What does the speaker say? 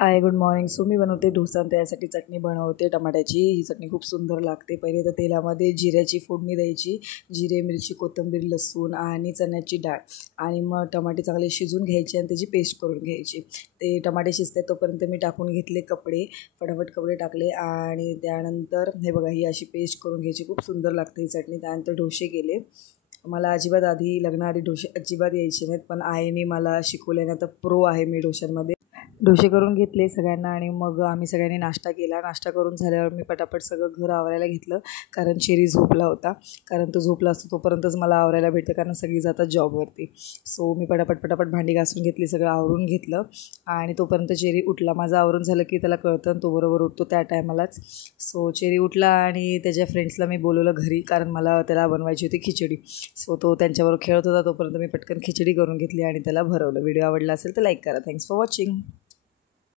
Hi good morning. So मी बनवते डोसा. त्यासाठी चटणी बनवते टमाट्याची. ही चटणी खूप सुंदर लागते. पहिले तर तेलामध्ये जिऱ्याची फोडणी द्यायची. जिरे, मिरची, कोथिंबीर, लसूण आणि चण्याची डाळ आणि मग टमाटे चांगले शिजून घ्यायचे आणि त्याची पेस्ट करून घ्यायची. ते टमाटे शिजते तोपर्यंत मी टाकून घेतले कपडे. फटाफट कपडे टाकले आणि त्यानंतर हे बघा ही अशी पेस्ट करून घ्यायची. खूप सुंदर लागते ही चटणी. त्यानंतर डोसे केले. मला अजिबात आधी लग्नाआधी डोसे अजिबात यायचे नाहीत, पण आईने मला शिकवले ना, तर प्रो आहे मी डोशांमध्ये. डोसे करून घेतले सगळ्यांना आणि मग आम्ही सगळ्यांनी नाश्ता केला. नाश्ता करून झाल्यावर मी पटापट सगळं घर आवरायला घेतलं, कारण चेरी झोपला होता. कारण तो झोपला असतो तोपर्यंतच मला आवरायला भेटतं, कारण सगळी जातात जॉबवरती. सो मी पटापट भांडी घासून घेतली, सगळं आवरून घेतलं आणि तोपर्यंत चेरी उठला. माझं आवरून झालं की त्याला कळतं आणि तो बरोबर उठतो त्या टायमालाच. सो चेरी उठला आणि त्याच्या फ्रेंड्सला मी बोलवलं घरी, कारण मला त्याला बनवायची होती खिचडी. सो तो त्यांच्याबरोबर खेळत होता तोपर्यंत मी पटकन खिचडी करून घेतली आणि त्याला भरवलं. व्हिडिओ आवडला असेल तर लाईक करा. Thanks for watching.